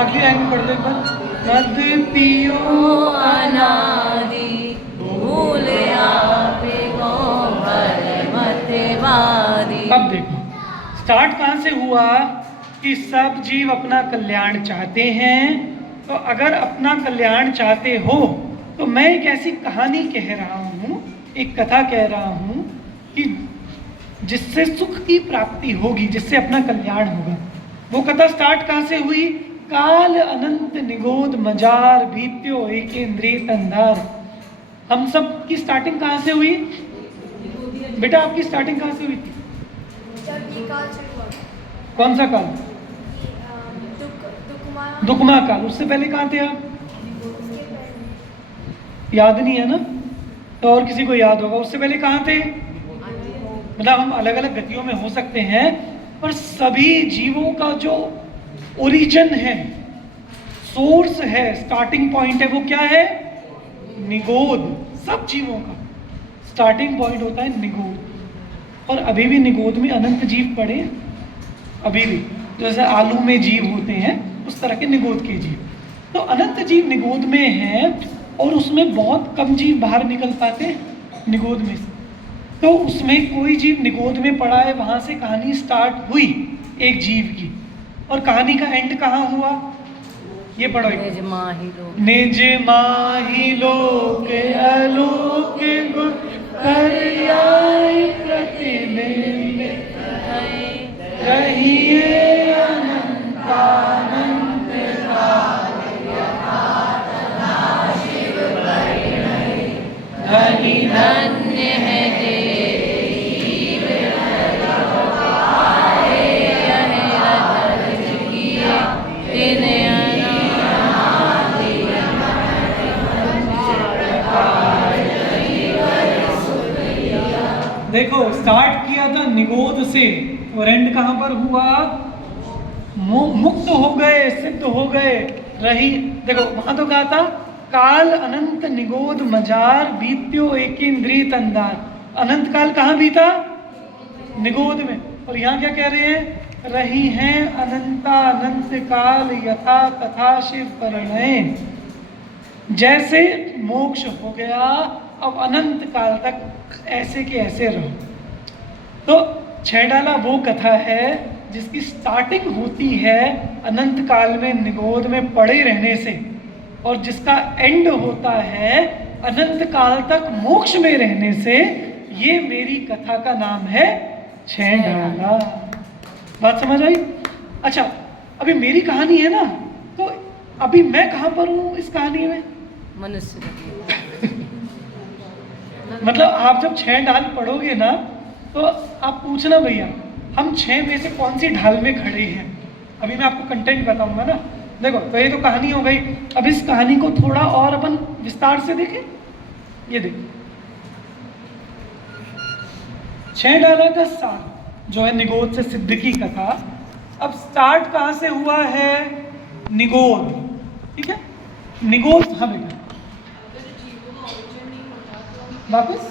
आखिरी लाइन में पढ़ दो एक बार। मद पियो अनादि भूल आपे को भले मतवादी। अब देखो स्टार्ट कहाँ से हुआ कि सब जीव अपना कल्याण चाहते हैं। तो अगर अपना कल्याण चाहते हो तो मैं एक ऐसी कहानी कह रहा हूँ, एक कथा कह रहा हूँ कि जिससे सुख की प्राप्ति होगी, जिससे अपना कल्याण होगा। वो कथा स्टार्ट कहाँ से हुई? काल अनंत निगोद मजार भीत्यो एकेंद्रिय तंदार। हम सब की स्टार्टिंग कहाँ से हुई बेटा? आपकी स्टार्टिंग कहाँ से हुई थी? कौन सा काल? दुखमा काल। उससे पहले कहाँ थे आप? याद नहीं है ना? तो और किसी को याद होगा। उससे पहले कहाँ थे? मतलब हम अलग अलग गतियों में हो सकते हैं, पर सभी जीवों का जो ओरिजिन है, सोर्स है, स्टार्टिंग पॉइंट है, वो क्या है? निगोद। सब जीवों का स्टार्टिंग पॉइंट होता है निगोद। और अभी भी निगोद में अनंत जीव पड़े, अभी भी जैसे आलू में जीव होते हैं उस तरह के निगोद के जीव। तो अनंत जीव निगोद में हैं और उसमें बहुत कम जीव बाहर निकल पाते हैं निगोद में से। तो उसमें कोई जीव निगोद में पड़ा है, वहां से कहानी स्टार्ट हुई एक जीव की। और कहानी का एंड कहाँ हुआ? ये पढ़ो। निज माही लोक अलोक गुण करियाई प्रतिबिंब रहिए अनंतानंत काल धनी धन्य है जीव आए रहे रज किए तिन्हें देखो स्टार्ट किया था निगोद से और एंड कहां पर हुआ? मुक्त हो गए, सिद्ध हो गए, रही। देखो वहां तो कहा था काल अनंत निगोद मजार बीत्यो एकेंद्रिय तंदार। अनंत काल कहाँ बीता? निगोद में। और यहाँ क्या कह रहे हैं? रही हैं अनंता अनंत काल यथा तथा शिव परिणय। जैसे मोक्ष हो गया, अब अनंत काल तक ऐसे के ऐसे रहो। तो छह डाला वो कथा है जिसकी स्टार्टिंग होती है अनंत काल में निगोद में पड़े रहने से, और जिसका एंड होता है अनंत काल तक मोक्ष में रहने से। ये मेरी कथा का नाम है छह डाला। बात समझ आई? अच्छा, अभी मेरी कहानी है ना, तो अभी मैं कहाँ पर हूँ इस कहानी में? मनुष्य। मतलब आप जब छह ढाल पढ़ोगे ना, तो आप पूछना भैया हम छह में से कौन सी ढाल में खड़े हैं। अभी मैं आपको कंटेंट बताऊंगा ना। देखो तो ये तो कहानी हो गई। अब इस कहानी को थोड़ा और अपन विस्तार से देखें। ये देखो छह डाला का सार जो है निगोद से सिद्ध की कथा। अब स्टार्ट कहाँ से हुआ है? निगोद। ठीक है, निगोद। हाँ बेटा वापस